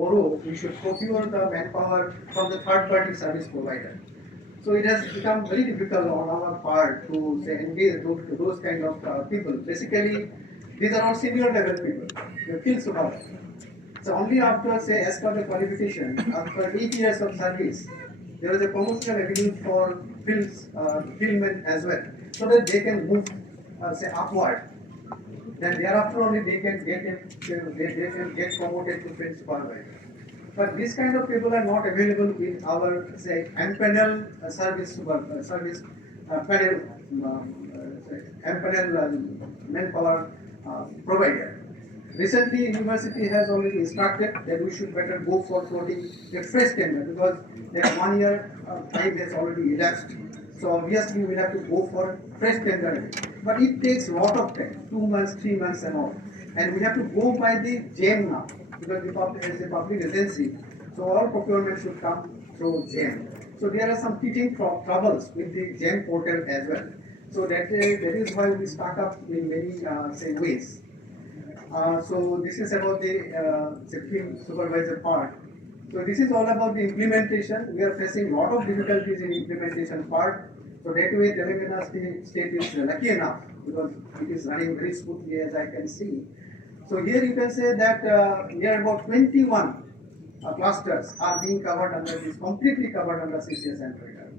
borrow, we should procure the manpower from the third-party service provider. So it has become very difficult on our part to say engage those kind of people. Basically, these are all senior level people, the field supervisor. So only after say as per the qualification, after 8 years of service, there is a promotional avenue for fieldmen as well, so that they can move say upward. Then thereafter only they can they can get promoted to field supervisor. But this kind of people are not available in our say panel service panel panel manpower provider. Recently, university has already instructed that we should better go for floating a fresh tender because that 1 year time has already elapsed. So obviously we have to go for fresh tender again. But it takes a lot of time, 2 months, 3 months and all. And we have to go by the GEM now because the public is a public agency. So all procurement should come through GEM. So there are some teaching troubles with the GEM portal as well. So that is why we stuck up in many say ways. So this is about the field supervisor part. So this is all about the implementation. We are facing a lot of difficulties in implementation part. So that way Telangana state is lucky enough because it is running very smoothly as I can see. So here you can say that near about 21 clusters are being covered under this, completely covered under CCS and trigger.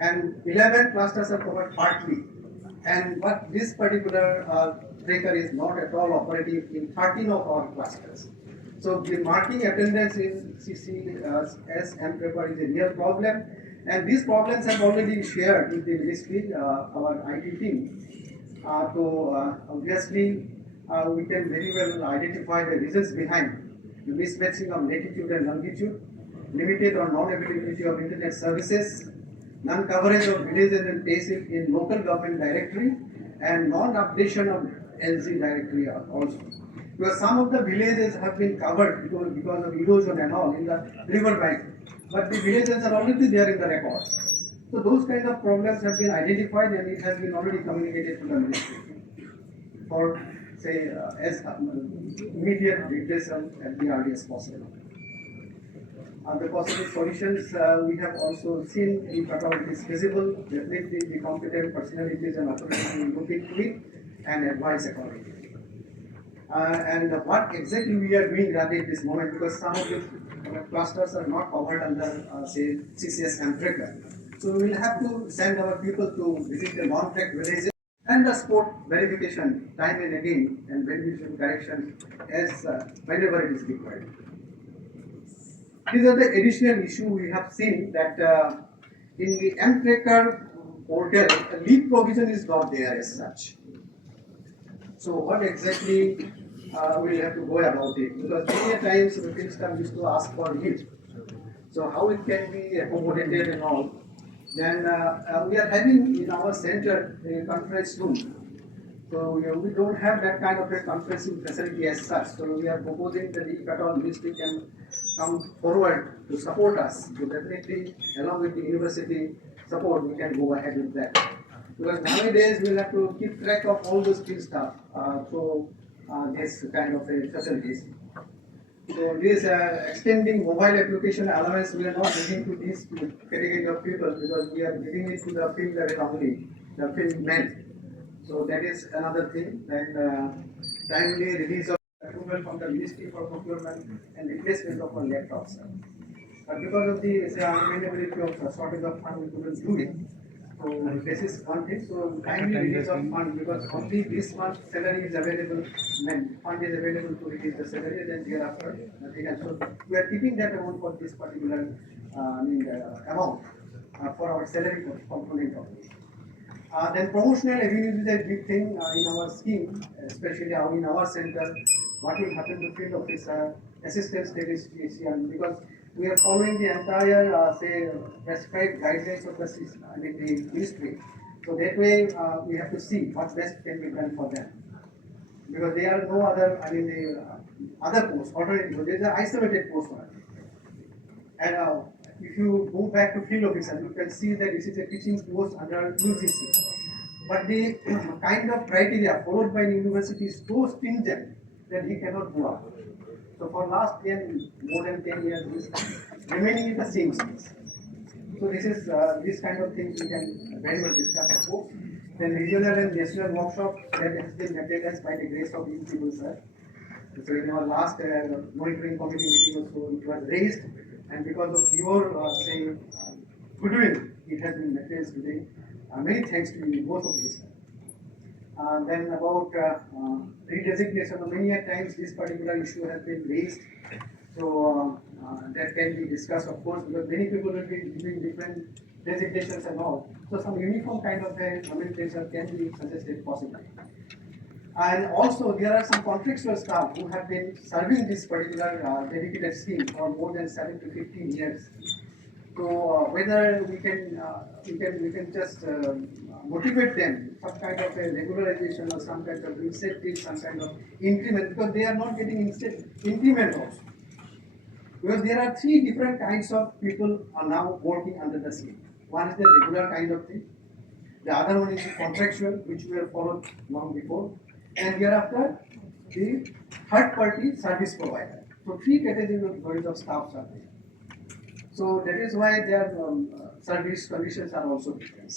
And 11 clusters are covered partly. And but this particular breaker is not at all operative in 13 of our clusters. So the marking attendance in CCS and paper is a real problem, and these problems have already shared with the ministry, our IT team. So obviously we can very well identify the reasons behind the mismatching of latitude and longitude, limited or non-availability of internet services, non-coverage of villages and tehsil in local government directory, and non-updation of LG directory also. Because some of the villages have been covered because of erosion and all in the river bank, but the villages are already there in the records. So those kind of problems have been identified and it has been already communicated to the ministry for say as immediate redressal at the earliest possible. The possible solutions we have also seen if at all it is feasible, definitely the competent personalities and authorities will look into it and advise accordingly. And what exactly we are doing rather at this moment, because some of the clusters are not covered under say CCS Amtreka. So we will have to send our people to visit the non-track villages and the sport verification time and again and verification correction as whenever it is required. These are the additional issue we have seen that in the M-Tracker portal, the lead provision is not there as such. So what exactly we'll have to go about it? Because many times the field staff used to ask for leave. So how it can be accommodated and all. Then we are having in our center a conference room. So we don't have that kind of a conferencing facility as such. So we are proposing that if at all ministry can come forward to support us, so definitely along with the university support, we can go ahead with that. Because nowadays we'll have to keep track of all those field stuff through this kind of facilities. So this extending mobile application allowance, we are not giving to this category of people because we are giving it to the field level only, the field men. So that is another thing. And timely release of approval from the Ministry for Procurement and replacement of our laptops. But because of the unavailability of shortage of fund, we couldn't do it. So this is one thing. So timely release of fund, because only this month salary is available, and fund is available to release the salary, then thereafter nothing else. So we are keeping that amount for this particular amount for our salary component of it. Then promotional revenue is a big thing in our scheme, especially in our center. What will happen to field officer, assistant statistician, because we are following the entire say prescribed guidelines of the ministry. So that way we have to see what best can be done for them, because there are no other the other posts alternative. There is an isolated post for it. And if you go back to field officer, you can see that this is a teaching post under UGC. But the kind of criteria followed by the university is so stringent that he cannot go up. So for last 10, more than 10 years, this remaining in the same space. So this is this kind of things we can very well discuss, of course. Then regional and national workshop that has been maintained by the grace of you people, sir. So in our last monitoring committee meeting also, it was raised, and because of your goodwill, it has been maintained today. Many thanks to you, both of you, sir. Then about redesignation, many a times this particular issue has been raised. So that can be discussed, of course, because many people will be giving different designations and all. So some uniform kind of a nomenclature can be suggested possibly. And also there are some contractual staff who have been serving this particular dedicated scheme for more than 7 to 15 years. So whether we can just motivate them, some kind of a regularization or some kind of incentive, some kind of increment, because they are not getting increment also. Because there are three different kinds of people are now working under the scheme. One is the regular kind of thing. The other one is the contractual, which we have followed long before. And hereafter, the third party service provider. So three categories of staffs are there. So that is why their service conditions are also different.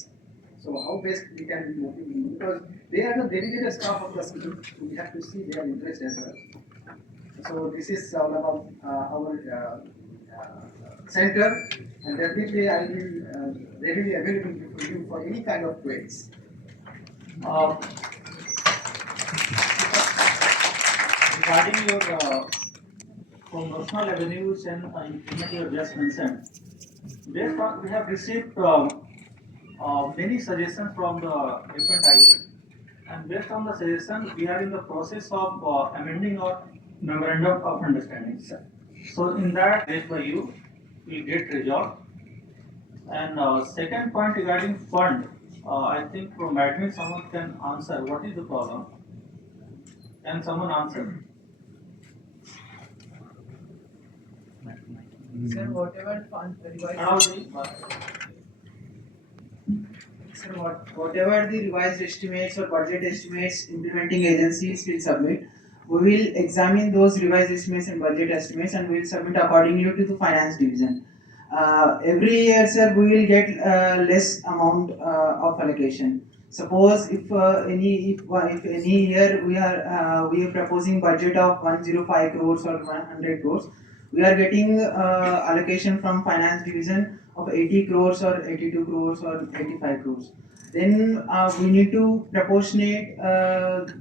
So how best we can be motivating, because they are the dedicated staff of the scheme, so we have to see their interest as well. So this is all about our center, and definitely I will be readily available for you for any kind of queries. Regarding your promotional avenues and implement you just mentioned, based on we have received many suggestions from the different IA, and based on the suggestion, we are in the process of amending our memorandum of understanding. So in that, raised by you, will get resolved. And second point regarding fund, I think from admin someone can answer what is the problem. Can someone answer? Sir, whatever fund whatever the revised estimates or budget estimates implementing agencies will submit, we will examine those revised estimates and budget estimates and we will submit accordingly to the finance division. Every year, sir, we will get less amount of allocation. Suppose if any year we are proposing budget of 105 crores or 100 crores, we are getting allocation from finance division of 80 crores or 82 crores or 85 crores. Then we need to proportionate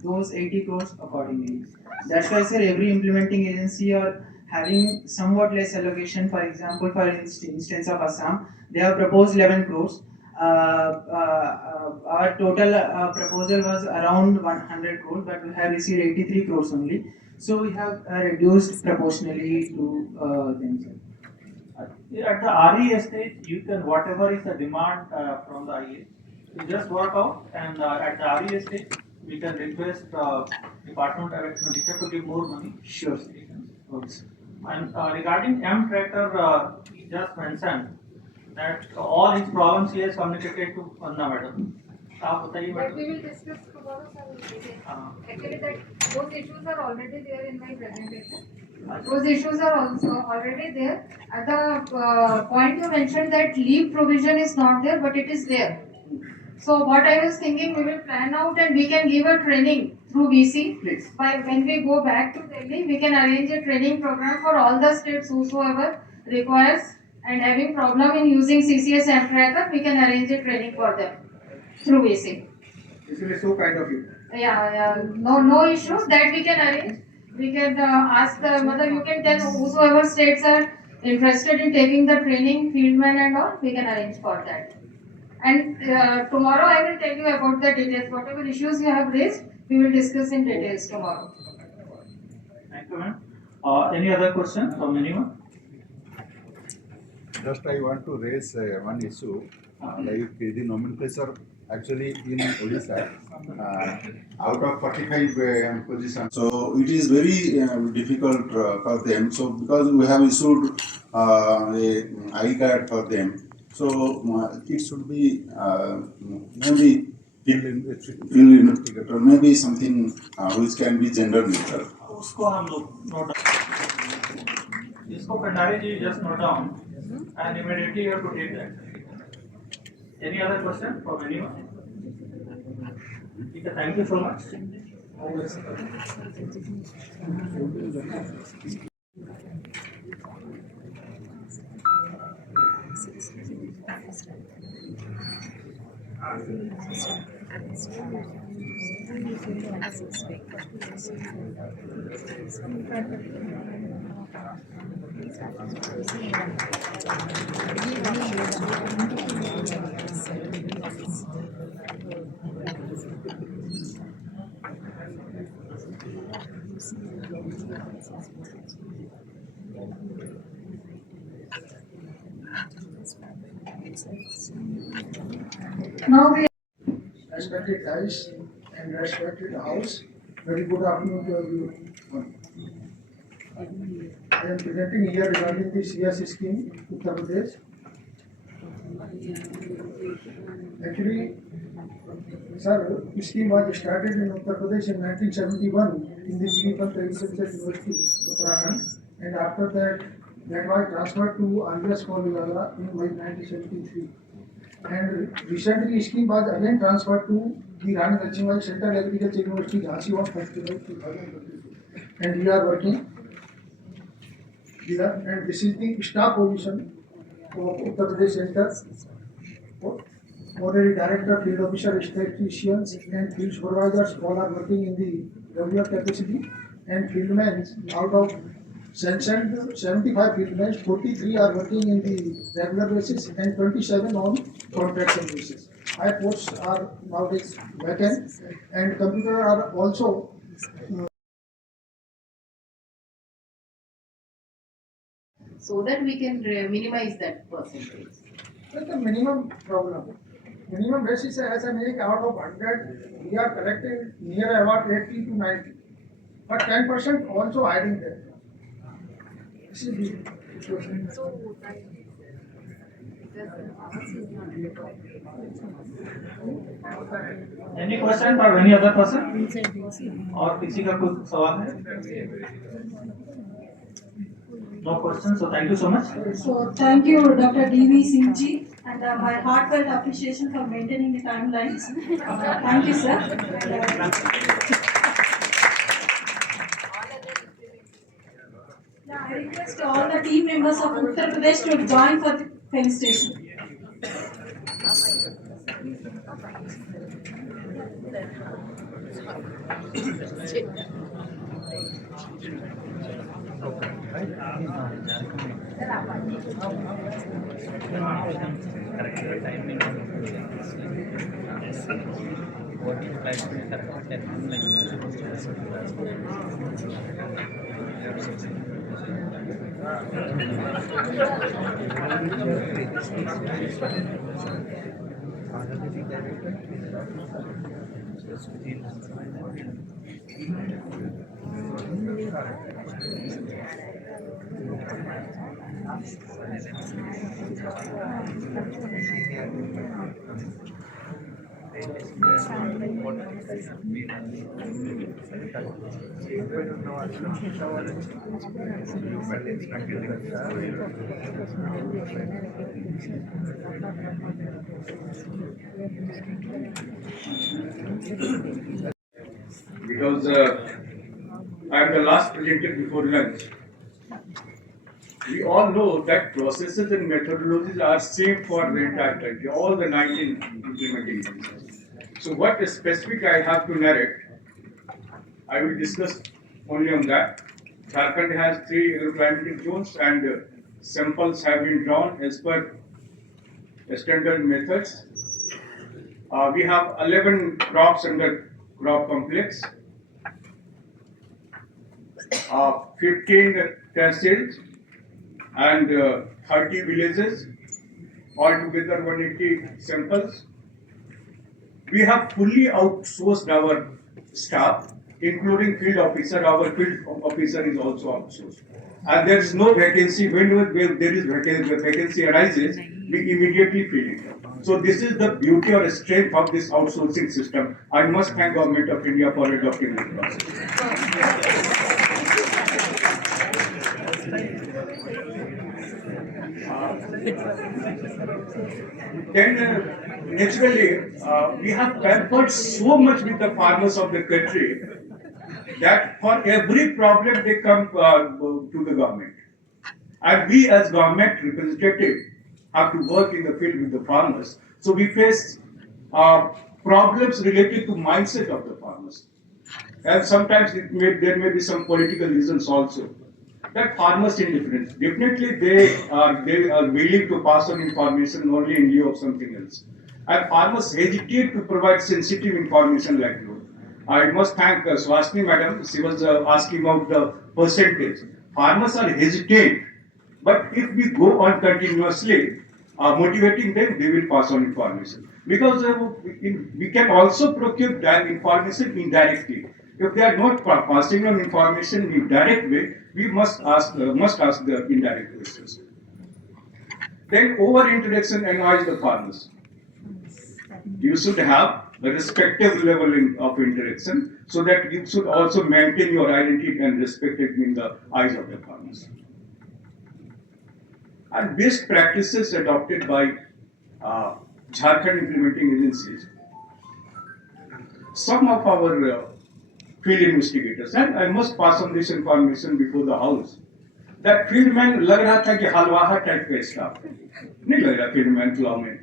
those 80 crores accordingly. That's why, sir, every implementing agency are having somewhat less allocation. For example, for instance of Assam, they have proposed 11 crores. Our total proposal was around 100 crores, but we have received 83 crores only. So we have reduced proportionally to them, sir. At the RE stage, you can whatever is the demand from the IA, you just work out, and at the RE stage, we can request Department of Expenditure to give more money. Sure. And regarding M Tractor, he just mentioned that all his problems he has communicated to Anna Madam. That we will discuss tomorrow, sir. Actually, those issues are already there in my presentation. Those issues are also already there. At the point you mentioned that leave provision is not there, but it is there. So what I was thinking, we will plan out and we can give a training through VC. Please. By when we go back to Delhi, we can arrange a training program for all the states whosoever requires and having problem in using CCS and tracker, we can arrange a training for them through VC. This will be so kind of you. Yeah. No issue that we can arrange. We can ask the mother. You can tell whosoever states are interested in taking the training, fieldman and all. We can arrange for that. And tomorrow I will tell you about the details. Whatever issues you have raised, we will discuss in details tomorrow. Thank you, ma'am. Any other question from anyone? Just I want to raise one issue, like the nomenclature actually in Odisha, out of 45 positions. So it is very difficult for them. So because we have issued a I card for them, so it should be maybe field investigator, maybe something which can be gender neutral. उसको हम लोग note NRE, you just note down and immediately you have to take that. Any other question from anyone? Okay, thank you so much. Now we Respected guys and respected house, very good afternoon to everyone. I am presenting here regarding the CCS scheme, Uttar Pradesh. Actually, sir, this scheme was started in Uttar Pradesh in 1971 in the G. Pant Agriculture University, Uttarakhand, and after that was transferred to Andhra College in 1973. And recently, scheme was again transferred to the Rani Lakshmibai Central Agriculture University, Jhansi on 1st July 2022. And we are working here, and this is the staff position of Uttar Pradesh Center. Already Director, Field Officer, Statisticians, and Field Supervisors all are working in the regular capacity, and fieldmen out of sanctioned 75 fieldmen, 43 are working in the regular basis and 27 on contractual basis. High posts are nowadays vacant, and computers are also so that we can minimize that percentage. that's the minimum problem. Minimum basis as an egg out of 100, we are collecting near about 80 to 90, but 10% also hiding there. This is the situation. Any question from any other person? और किसी का कुछ सवाल है? No question. So thank you so much. So thank you, Dr. D.V. Singh ji, and my heartfelt appreciation for maintaining the timelines. Thank you, sir. I request all the team members of Uttar Pradesh to join for the felicitation. Because I am the last presenter before lunch. We all know that processes and methodologies are same for the entire country, all the 19 implementing agencies. So what specific I have to narrate, I will discuss only on that. Jharkhand has 3 agroclimatic zones and samples have been drawn as per standard methods. We have 11 crops under crop complex, 15 tehsils and 30 villages, altogether 180 samples. We have fully outsourced our staff, including field officer. Our field officer is also outsourced. And there is no vacancy. Whenever there is vacancy arises, we immediately fill it. So this is the beauty or strength of this outsourcing system. I must thank Government of India for adopting this process. Then naturally we have pampered so much with the farmers of the country that for every problem they come to the government. And we as government representative have to work in the field with the farmers. So we face problems related to mindset of the farmers. And sometimes there may be some political reasons also. That farmers indifference. Definitely they are willing to pass on information only in lieu of something else. And farmers hesitate to provide sensitive information like you. I must thank Suhasni madam. She was asking about the percentage. Farmers are hesitant, but if we go on continuously motivating them, they will pass on information. Because we can also procure that information indirectly. If they are not passing on information in direct way, we must ask the indirect questions. Then over introduction annoys the farmers. You should have a respective level of interaction so that you should also maintain your identity and respect it in the eyes of the farmers. And best practices adopted by Jharkhand implementing agencies. Some of our field investigators, and I must pass on this information before the house, that field man लग रहा था कि हलवाहा type का staff नहीं लग रहा field man law में.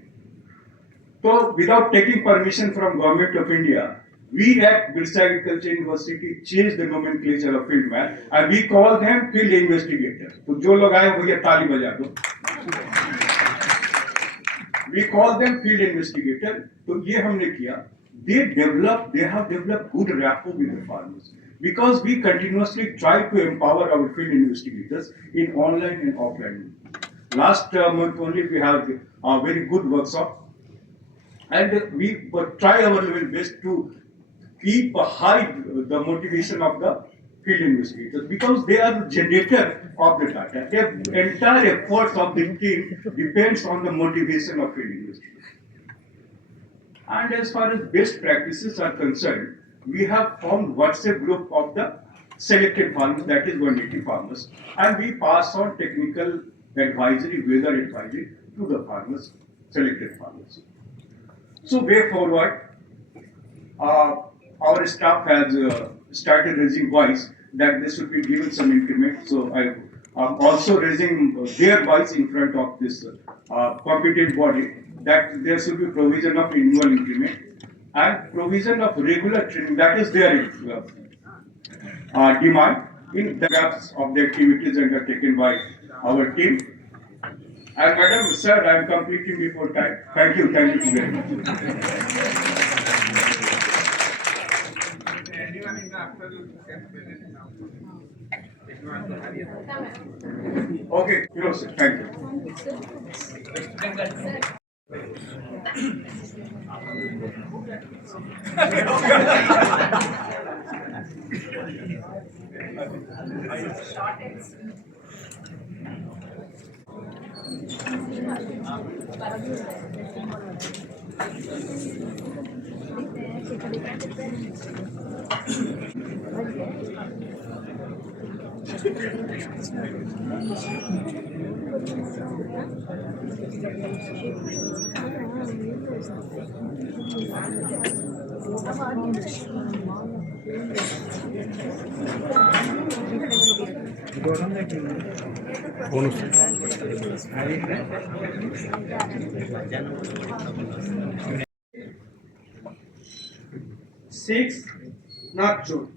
So without taking permission from Government of India, we at Birsa Agriculture University changed the nomenclature of field man and we call them field investigators. So जो लोग आए भैया ताली बजा दो. We call them field investigator. तो ये हमने किया. They have developed good rapport with the farmers because we continuously try to empower our field investigators in online and offline. Last month only we have a very good workshop. And we try our level best to keep high the motivation of the field investigators because they are the generator of the data. The entire efforts of the team depends on the motivation of field investigators. And as far as best practices are concerned, we have formed WhatsApp group of the selected farmers, that is 180 farmers, and we pass on technical advisory, weather advisory to the farmers, selected farmers. So way forward, our staff has started raising voice that they should be given some increment. So I am also raising their voice in front of this competent body that there should be provision of annual increment and provision of regular training. That is their demand in the gaps of the activities undertaken by our team. And Madam, sir, I am completing before time. Thank you very much. Anyone in the afternoon can fill it now. Okay, sir, thank you. 6 North Zone.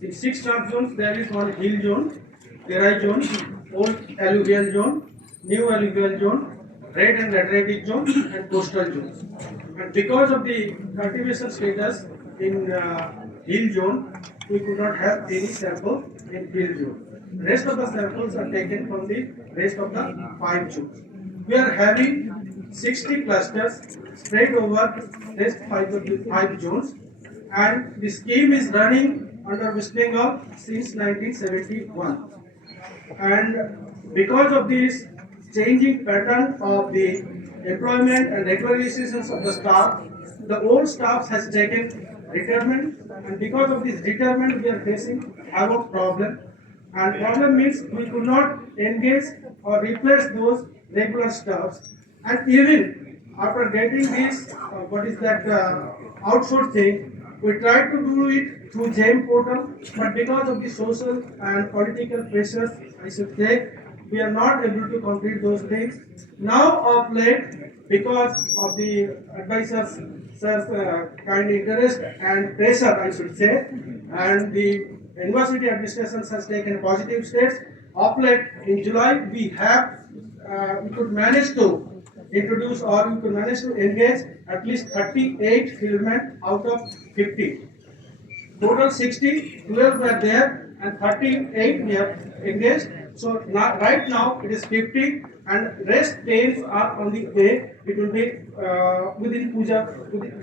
In 6 North Zones, there is one hill zone, terai zone, old alluvial zone, new alluvial zone, red and lateritic zone, and coastal zones. And because of the cultivation status in hill zone, we could not have any sample in hill zone. The rest of the samples are taken from the rest of the 5 zones. We are having 60 clusters spread over rest 5 zones, and the scheme is running under West Bengal since 1971. And because of this changing pattern of the employment and regularizations of the staff, the old staff has taken retirement, and because of this retirement we are facing havoc problem. And problem means we could not engage or replace those regular staffs. And even after getting this, outsourcing, we tried to do it through GEM portal, but because of the social and political pressures, I should say, we are not able to complete those things. Now of late, because of the advisors, sir's kind interest and pressure, I should say, and the university administration has taken positive steps. Of late, in July, we could manage to introduce or we could manage to engage at least 38 fieldmen out of 50. Total 60, 12 were there and 38 we have engaged. So now, right now it is 50 and rest 10 are on the way. It will be within Puja,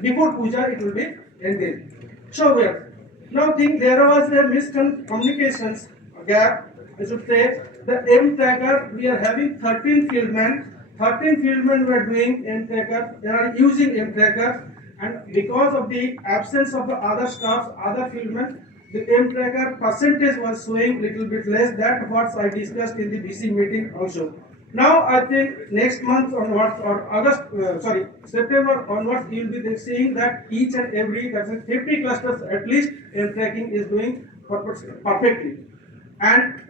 before Puja it will be engaged. So now think there was a miscommunications gap. I should say the M tracker we are having 13 fieldmen. 13 fieldmen were doing M tracker. They are using M tracker. And because of the absence of the other staffs, other fieldmen, the M tracker percentage was showing little bit less. That what I discussed in the BC meeting also. Now I think next month onwards or September onwards, you will be seeing that each and every 50 clusters at least M tracking is doing perfectly. And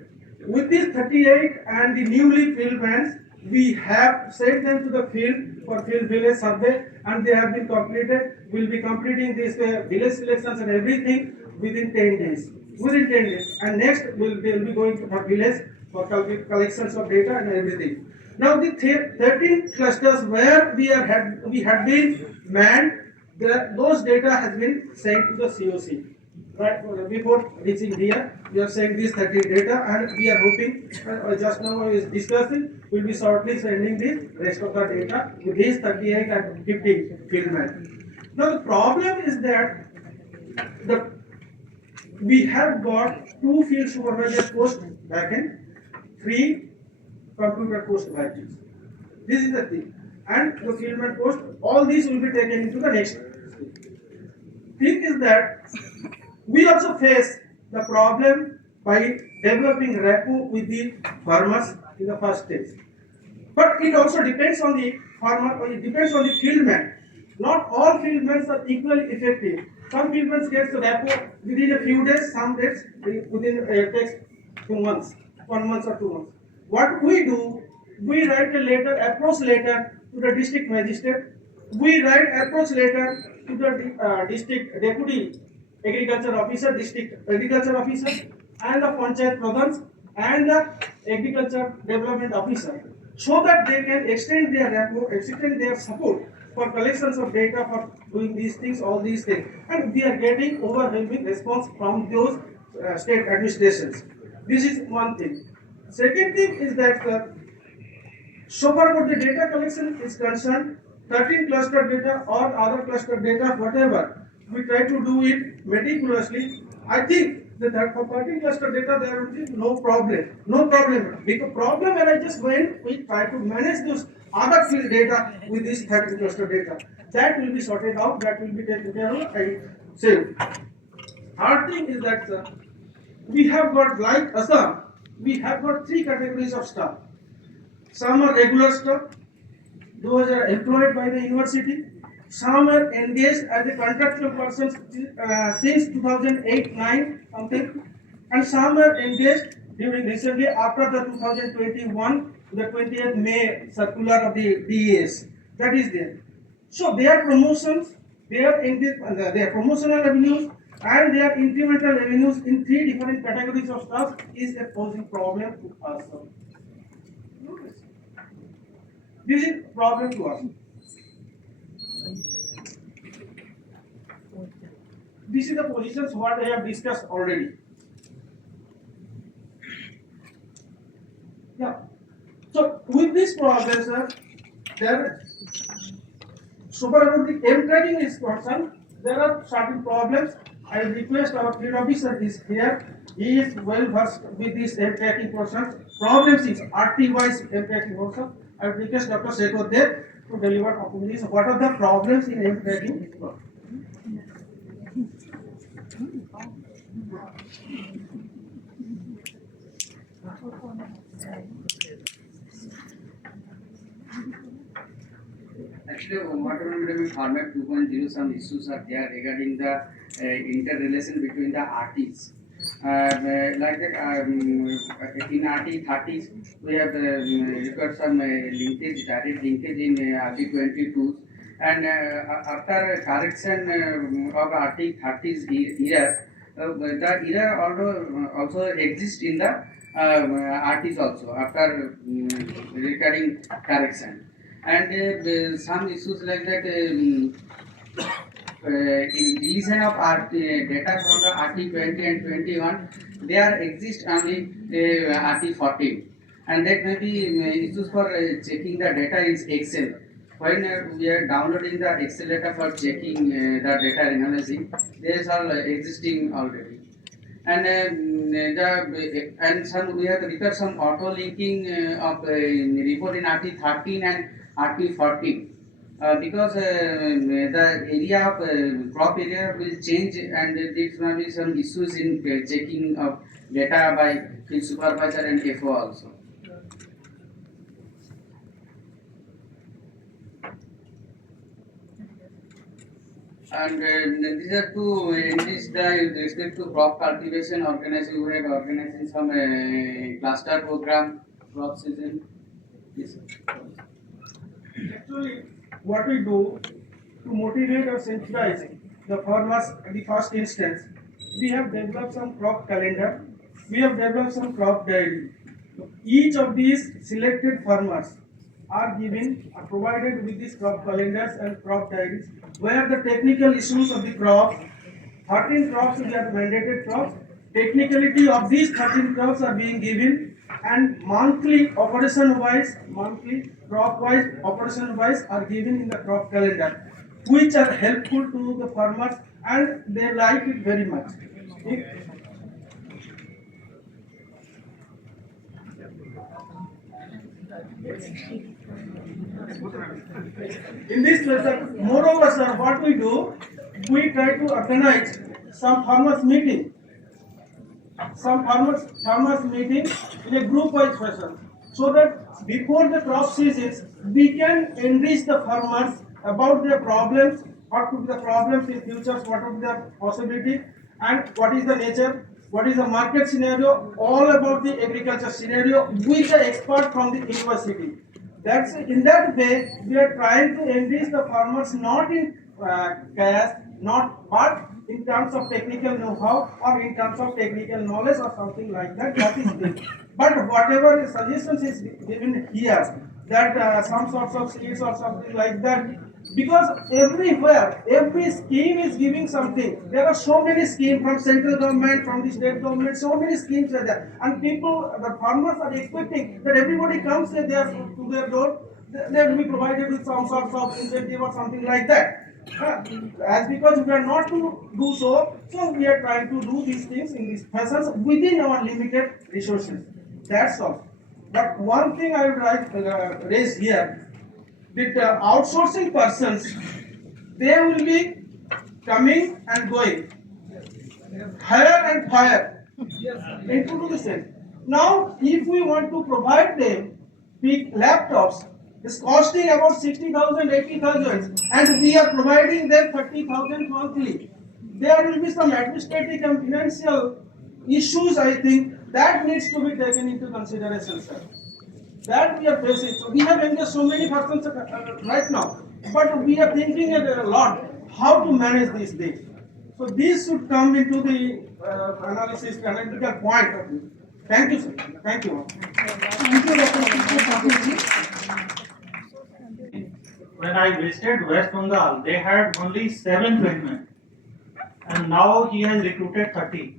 with these 38 and the newly filled bands, we have sent them to the field for field village survey and they have been completed. We will be completing this village selections and everything within 10 days. Within 10 days. And next they will be going to the village for collections of data and everything. Now the 13 clusters where we had been manned, those data has been sent to the COC. Right, before reaching here, we are saying this 30 data and we are hoping, just now I was discussing, we will be shortly sending the rest of the data with these 38 and 50 fieldmen. Now the problem is that we have got 2 field supervisor post vacant, 3 computer post vacant. This is the thing. And the fieldman post, all these will be taken into the next. Thing is that we also face the problem by developing rapport with the farmers in the first stage. But it also depends on the farmer, or it depends on the fieldman. Not all fieldmen are equally effective. Some fieldmen get the rapport within a few days, some days within takes 2 months, 1 month or 2 months. What we do, we write a letter, approach letter to the district magistrate. We write approach letter to the district deputy agriculture officer, district agriculture officer, and the panchayat pradhans and the agriculture development officer, so that they can extend their rapport, extend their support for collections of data for doing these things, all these things. And we are getting overwhelming response from those state administrations. This is one thing. Second thing is that so far what the data collection is concerned, 13 cluster data or other cluster data, whatever, we try to do it meticulously. I think that for 13 cluster data there will be no problem. No problem. Because problem when I just went, we try to manage those other field data with this 13 cluster data. That will be sorted out, that will be taken care of and saved. Third thing is that we have got, like Assam, we have got 3 categories of staff. Some are regular staff, those are employed by the university. Some are engaged as a contractual persons since 2008-9 something, and some are engaged during recently after the 2021, the 20th May circular of the DES. That is there. So their promotions, their promotional revenues and their incremental revenues in 3 different categories of staff is a posing problem to us. This is problem to us. This is the positions what I have discussed already. Yeah. So with this problem, sir, there so far about the M tracking is concerned, there are certain problems. I request our field officer is here. He is well versed with this M tracking portion. Problems is RT wise M tracking portion. I request Dr. Sekhar there to deliver opinions. What are the problems in M tracking? Actually, whatever in format 2.0, some issues are there regarding the interrelation between the RTs. Like that, in RT 30s, we have record some linkage, direct linkage in RT 22, and after correction of RT 30s error, the error also exists in the RTs also after recurring correction. And some issues like that in deletion of data from the RT20 and 21, there exist only RT14, and that may be issues for checking the data in Excel. When we are downloading the Excel data for checking the data analyzing, these are existing already. And some we have required some auto linking of report in RT13 and RT14 because the area of crop area will change, and there may be some issues in checking of data by field supervisor and FO also. And these are two entities with respect to crop cultivation organizing. We have organizing some cluster program, crop season. Yes, Actually, what we do to motivate or sensitize the farmers at the first instance, we have developed some crop calendar, we have developed some crop diary. Each of these selected farmers are provided with these crop calendars and crop diaries, where the technical issues of the crops, 13 crops we have mandated crops, technicality of these 13 crops are being given, and monthly operation wise, monthly crop wise, operation wise are given in the crop calendar, which are helpful to the farmers and they like it very much. In this lesson, moreover, sir, what we do, we try to organize some farmers meeting, in a group-wise fashion, so that before the crop seasons, we can enrich the farmers about their problems, what could be the problems in future, what would be the possibility, and what is the nature, what is the market scenario, all about the agriculture scenario with the expert from the university. That's in that way we are trying to enrich the farmers not in cash, not but in terms of technical know-how or in terms of technical knowledge or something like that. That is it. But whatever suggestions is given here, that some sorts of seeds or something like that, because everywhere, every scheme is giving something. There are so many schemes from central government, from the state government, so many schemes are there. And people, the farmers are expecting that everybody comes to their door, they will be provided with some sorts of incentive or something like that. As because we are not to do so, so we are trying to do these things in these fashion within our limited resources. That's all. But one thing I would like to raise here, that outsourcing persons, they will be coming and going, hire and fire, into the same. Now, if we want to provide them big laptops, it's costing about 60,000, 80,000, and we are providing them 30,000 monthly. There will be some administrative and financial issues, I think, that needs to be taken into consideration, sir. That we are facing. So we have engaged so many persons right now, but we are thinking a lot how to manage these things. So this should come into the analytical point of view. Thank you, sir. Thank you. Thank you, Dr. When I visited West Bengal, they had only 7 tradesmen, and now he has recruited 38.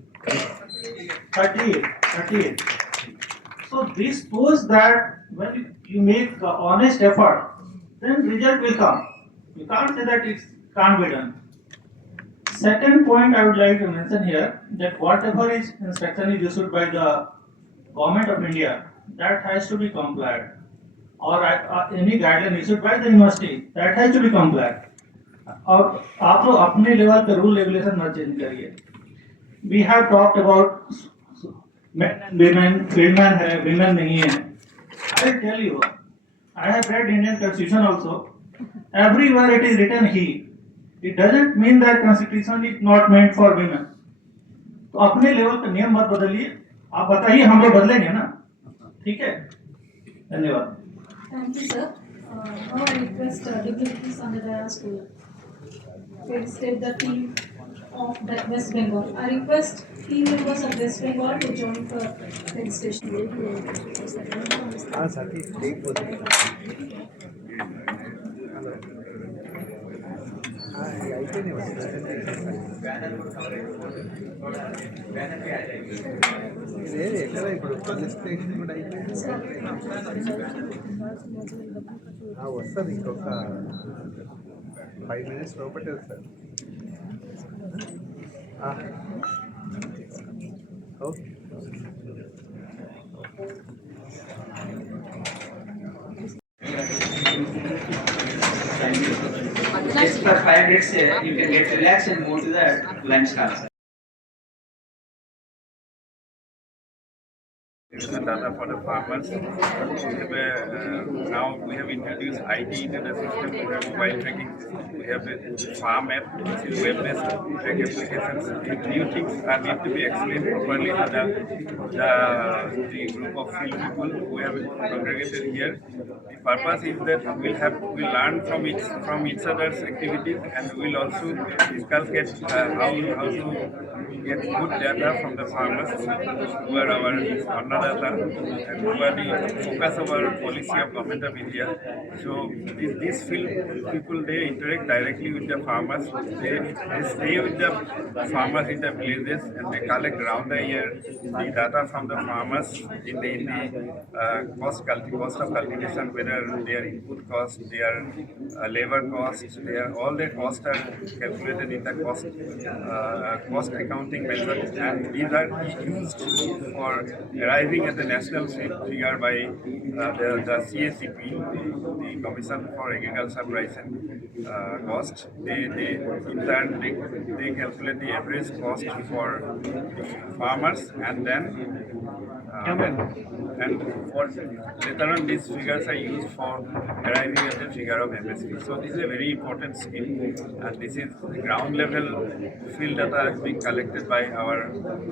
So this shows that when you make honest effort, then result will come. You can't say that it can't be done. Second point I would like to mention here, that whatever is instruction is issued by the Government of India, that has to be complied, or any guideline issued by the university, that has to be complied. और आप लोग अपने level पे rule regulation मत change करिए. We have talked about men and women, women है, women नहीं है. I tell you, I have read Indian Constitution also. Everywhere it is written he. It doesn't mean that Constitution is not meant for women. तो अपने level पे नियम मत बदलिए. आप बताइए, हम लोग बदलेंगे ना. ठीक है. धन्यवाद. Thank you, sir. Now I request dignitaries on the dais to please state the team of the West Bengal. I request team members of West Bengal to join for registration. ఇప్పుడు పోలీస్ స్టేషన్ కూడా అయిపోయింది వస్తుంది ఇంకొక 5 minutes లోపటే వస్తుంది okay Just for 5 minutes, you can get relaxed and move to the lunch house. Data for the farmers. Now we have introduced IT into the system. We have mobile tracking system. We have a farm app, which is web-based track applications. New things are need to be explained properly to the group of field people who have congregated here. The purpose is that we learn from each other's activities, and we will also discuss how to get good data from the farmers who are our annadata and who are the focus of our policy of Government of India. So these field people, they interact directly with the farmers. They stay with the farmers in the villages, and they collect around the year the data from the farmers in the cost of cultivation, whether their input cost, their labor cost, all their costs are calculated in the cost accounting method, and these are used for arriving at the national figure by the CACP, the Commission for Agriculture Price and Cost. They in turn they calculate the average cost for the farmers, and then and for later on these figures are used for arriving at the figure of MSP. So this is a very important scheme, and this is the ground level field data is being collected by our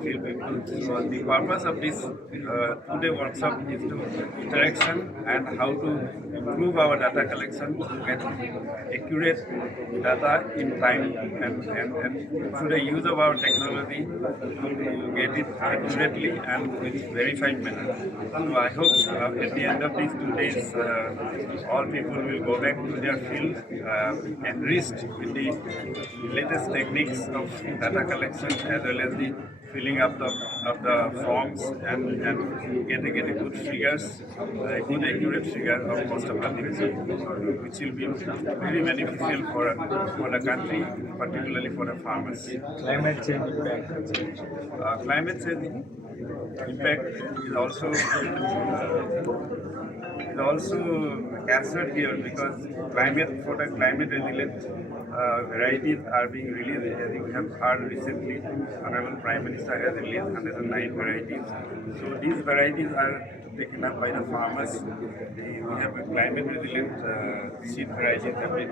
field people. So the purpose of this two-day workshop is to interaction and how to improve our data collection to get accurate data in time, and through the use of our technology to get it accurately and with verified manner. So I hope at the end of these 2 days, all people will go back to their field enriched with the latest techniques of data collection as well as the filling up of the forms and getting good figures, good accurate figure of cost of cultivation, which will be very beneficial for the country, particularly for the farmers. Climate change impact. Climate change impact is also captured here, because climate resilient varieties are being released. As you have heard recently, Honorable Prime Minister has released 109 varieties. So these varieties are taken up by the farmers. We have a climate resilient seed varieties have been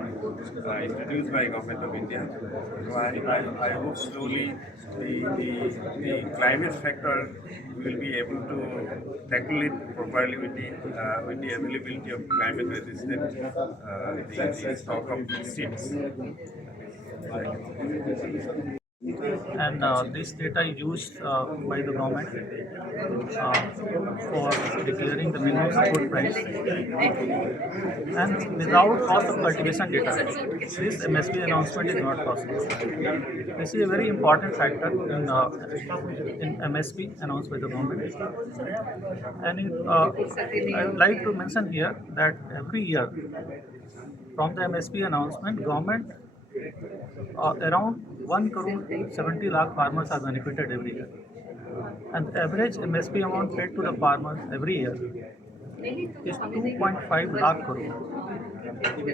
introduced by Government of India. So I hope slowly the climate factor will be able to tackle it properly with the availability of climate resistant the stock of seeds. And this data is used by the government for declaring the minimum support price, and without cost of cultivation data, this MSP announcement is not possible. This is a very important factor in MSP announced by the government. And I would like to mention here that every year from the MSP announcement, government around 1 crore 70 lakh farmers are benefited every year, and the average MSP amount paid to the farmers every year is 2.5 lakh crore,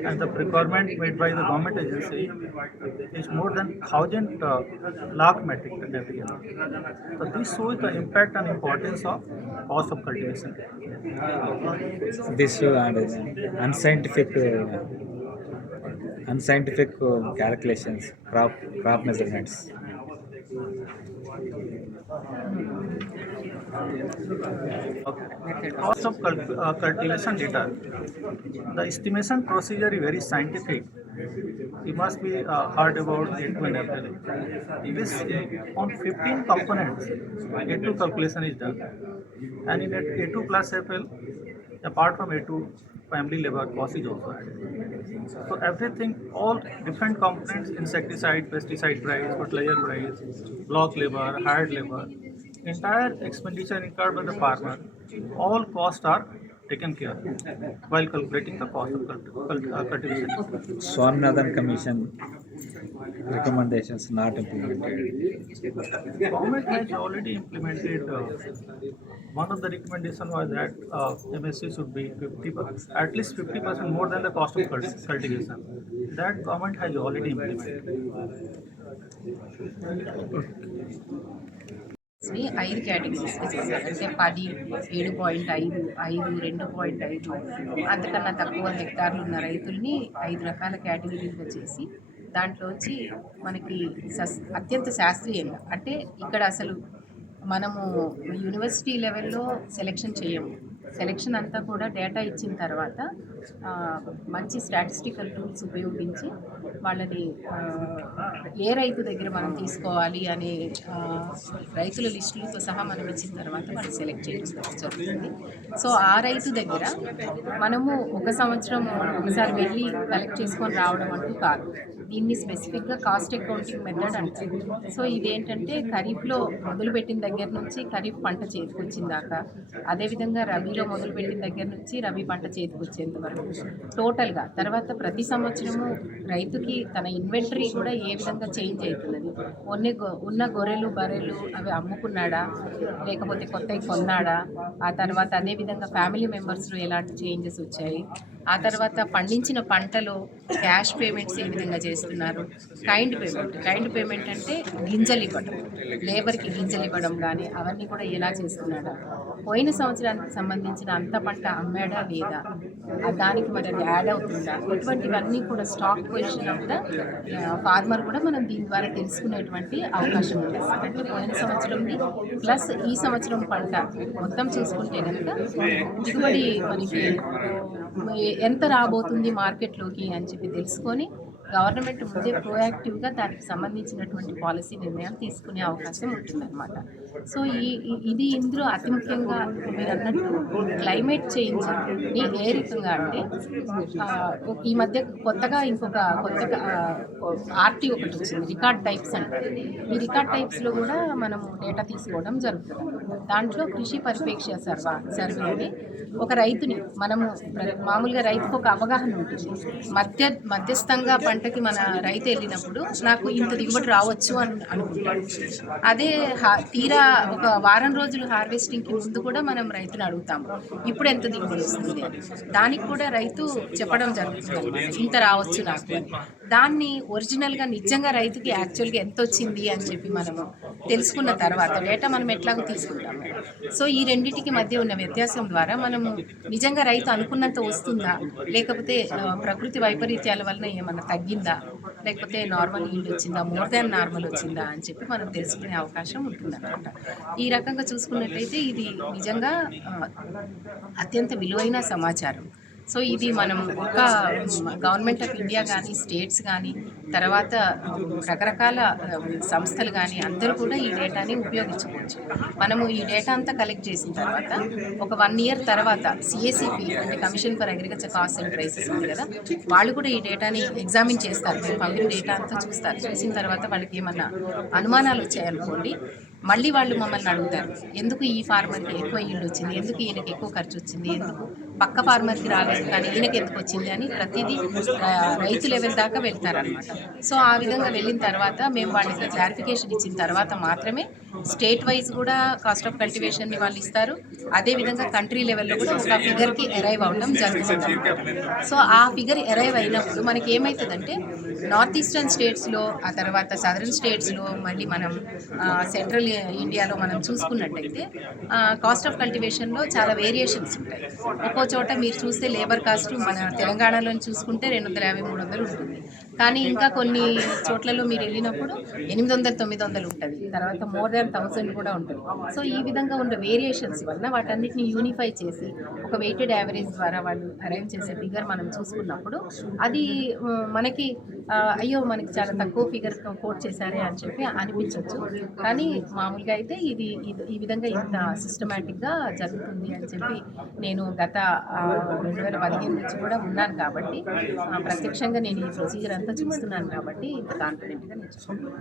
and the requirement made by the government agency is more than 1,000 lakh metric ton every year. So this shows the impact and importance of cost of cultivation. This and unscientific calculations, crop measurements. Cost of cultivation data. The estimation procedure is very scientific. You must be heard about A2 and Natl. This on 15 components, A2 calculation is done, and in A2 plus FL, apart from A2, family labor cost is also added. So everything, all different components, insecticide, pesticide price, fertilizer price, block labor, hired labor, entire expenditure incurred by the farmer, all costs are taken care while calculating the cost of cultivation. Swaminathan Commission recommendations not implemented. Government has already implemented. One of the recommendation was that MSC should be 50%, at least 50% more than the cost of cultivation. That government has already implemented. 5 categories అంటే 10, 7.5, 5, 2.5 అంతకన్నా తక్కువ హెక్టార్లు ఉన్న రైతుల్ని 5 రకాల కేటగిరీలుగా చేసి దాంట్లోంచి మనకి అత్యంత శాస్త్రీయంగా అంటే ఇక్కడ అసలు మనము యూనివర్సిటీ లెవెల్లో సెలెక్షన్ చేయము. సెలెక్షన్ అంతా కూడా డేటా ఇచ్చిన తర్వాత మంచి స్టాటిస్టికల్ టూల్స్ ఉపయోగించి వాళ్ళని ఏ రైతు దగ్గర మనం తీసుకోవాలి అనే రైతుల లిస్టులతో సహా మనం ఇచ్చిన తర్వాత వాళ్ళు సెలెక్ట్ చేయడం జరుగుతుంది. సో ఆ రైతు దగ్గర మనము ఒక సంవత్సరం ఒకసారి వెళ్ళి కలెక్ట్ చేసుకొని రావడం అంటూ కాదు. దీన్ని స్పెసిఫిక్గా కాస్ట్ అకౌంటింగ్ మెథడ్ అంటారు. సో ఇదేంటంటే ఖరీఫ్లో మొదలుపెట్టిన దగ్గర నుంచి ఖరీఫ్ పంట చేతికొచ్చిన దాకా, అదేవిధంగా రబీలో మొదలుపెట్టిన దగ్గర నుంచి రబీ పంట చేతికొచ్చేంత వరకు టోటల్గా తర్వాత ప్రతి సంవత్సరము రైతుకి తన ఇన్వెంటరీ కూడా ఏ విధంగా చేంజ్ అవుతున్నది, ఉన్న గొర్రెలు బర్రెలు అవి అమ్ముకున్నాడా లేకపోతే కొత్తవి కొన్నాడా, ఆ తర్వాత అదేవిధంగా ఫ్యామిలీ మెంబర్స్లో ఎలాంటి చేంజెస్ వచ్చాయి, ఆ తర్వాత పండించిన పంటలో క్యాష్ పేమెంట్స్ ఏ విధంగా చేస్తున్నారు, కైండ్ పేమెంట్ అంటే గింజలు ఇవ్వడం, లేబర్కి గింజలు ఇవ్వడం కానీ అవన్నీ కూడా ఎలా చేస్తున్నాడా, పోయిన సంవత్సరానికి సంబంధించిన అంత పంట అమ్మాడా లేదా, దానికి మరి అది యాడ్ అవుతుందా, ఇటువంటివన్నీ కూడా stock position of the farmer కూడా మనం దీని ద్వారా తెలుసుకునేటువంటి అవకాశం ఉంది. అంటే పోయిన సంవత్సరంది ప్లస్ ఈ సంవత్సరం పంట మొత్తం చూసుకుంటే కనుక దిగుబడి మనకి ఎంత రాబోతుంది మార్కెట్లోకి అని చెప్పి తెలుసుకొని గవర్నమెంట్ ముందే ప్రోయాక్టివ్గా దానికి సంబంధించినటువంటి పాలసీ నిర్ణయాలు తీసుకునే అవకాశం ఉంటుందన్నమాట. సో ఇది ఇందులో అతి ముఖ్యంగా మీరు అన్నట్టు క్లైమేట్ చేంజ్ని ఏ రకంగా అంటే ఈ మధ్య కొత్తగా కొత్త ఆర్టీ ఒకటి వచ్చింది, రికార్డ్ టైప్స్ అంటారు. ఈ రికార్డ్ టైప్స్లో కూడా మనము డేటా తీసుకోవడం జరుగుతుంది. దాంట్లో కృషి పరిపేక్ష సర్వే అని ఒక రైతుని మనము మామూలుగా రైతుకు ఒక అవగాహన ఉంటుంది. మధ్యస్థంగా పంటకి మన రైతు వెళ్ళినప్పుడు నాకు ఇంత దిగుబడి రావచ్చు అని అనుకుంటాడు. అదే తీరా ఒక వారం రోజులు హార్వెస్టింగ్కి ముందు కూడా మనం రైతుని అడుగుతాము ఇప్పుడు ఎంత దిగుబడి వస్తుంది అని. దానికి కూడా రైతు చెప్పడం జరుగుతుంది అన్నమాట, ఇంత రావచ్చు నాకు అని. దాన్ని ఒరిజినల్గా నిజంగా రైతుకి యాక్చువల్గా ఎంత వచ్చింది అని చెప్పి మనము తెలుసుకున్న తర్వాత డేటా మనం ఎట్లాగో తీసుకుంటాము. సో ఈ రెండింటికి మధ్య ఉన్న వ్యత్యాసం ద్వారా మనము నిజంగా రైతు అనుకున్నంత వస్తుందా, లేకపోతే ప్రకృతి వైపరీత్యాల వలన ఏమన్నా తగ్గిందా, లేకపోతే నార్మల్ ఈల్డ్ వచ్చిందా, మోర్ దాన్ నార్మల్ వచ్చిందా అని చెప్పి మనం తెలుసుకునే అవకాశం ఉంటుందన్నమాట. ఈ రకంగా చూసుకున్నట్లయితే ఇది నిజంగా అత్యంత విలువైన సమాచారం. సో ఇది మనం ఒక గవర్నమెంట్ ఆఫ్ ఇండియా కానీ స్టేట్స్ కానీ తర్వాత రకరకాల సంస్థలు కానీ అందరూ కూడా ఈ డేటాని ఉపయోగించుకోవచ్చు. మనము ఈ డేటా అంతా కలెక్ట్ చేసిన తర్వాత ఒక 1 year తర్వాత CACP అంటే commission for agriculture cost and prices ఉంది కదా, వాళ్ళు కూడా ఈ డేటాని ఎగ్జామిన్ చేస్తారు. మీరు పంపిన డేటా అంతా చూస్తారు. చూసిన తర్వాత వాళ్ళకి ఏమన్నా అనుమానాలు వచ్చాయనుకోండి మళ్ళీ వాళ్ళు మమ్మల్ని అడుగుతారు, ఎందుకు ఈ ఫార్మర్కి ఎక్కువ ఈల్డ్ వచ్చింది, ఎందుకు ఈయనకి ఎక్కువ ఖర్చు వచ్చింది, ఎందుకు పక్క ఫార్మర్కి రాలేదు కానీ ఈయనకి ఎందుకు వచ్చింది అని ప్రతిదీ రైతు లెవెల్ దాకా వెళ్తారనమాట. సో ఆ విధంగా వెళ్ళిన తర్వాత మేము వాళ్ళకి క్లారిఫికేషన్ ఇచ్చిన తర్వాత మాత్రమే స్టేట్ వైజ్ కూడా కాస్ట్ ఆఫ్ కల్టివేషన్ని వాళ్ళు ఇస్తారు. అదేవిధంగా కంట్రీ లెవెల్లో కూడా ఒక ఫిగర్కి అరైవ్ అవ్వడం జరుగుతుంది. సో ఆ ఫిగర్ అరైవ్ అయినప్పుడు మనకి ఏమవుతుందంటే నార్త్ ఈస్టర్న్ స్టేట్స్లో, ఆ తర్వాత సదరన్ స్టేట్స్లో, మళ్ళీ మనం సెంట్రల్ ఇండియాలో మనం చూసుకున్నట్టయితే కాస్ట్ ఆఫ్ కల్టివేషన్లో చాలా వేరియేషన్స్ ఉంటాయి. ఒక్కో చోట మీరు చూస్తే లేబర్ కాస్ట్ మన తెలంగాణలో చూసుకుంటే 250-300 ఉంటుంది, కానీ ఇంకా కొన్ని చోట్లలో మీరు వెళ్ళినప్పుడు 800-900 ఉంటుంది, తర్వాత మోర్ దాన్ 1000 కూడా ఉంటుంది. సో ఈ విధంగా ఉన్న వేరియేషన్స్ వల్ల వాటన్నిటిని యూనిఫై చేసి ఒక వెయిటెడ్ యావరేజ్ ద్వారా వాళ్ళు అరైవ్ చేసే ఫిగర్ మనం చూసుకున్నప్పుడు అది మనకి అయ్యో మనకి చాలా తక్కువ ఫిగర్ కోట్ చేశారే అని చెప్పి అనిపించవచ్చు. కానీ మామూలుగా అయితే ఇది ఈ విధంగా ఇంత సిస్టమేటిక్గా జరుగుతుంది అని చెప్పి నేను గత 2015 నుంచి కూడా ఉన్నాను కాబట్టి ప్రత్యక్షంగా నేను ఈ ప్రొసీజర్ అంతా చూస్తున్నాను కాబట్టి ఇంత కాన్ఫిడెంట్గా నేను చెప్తున్నాను.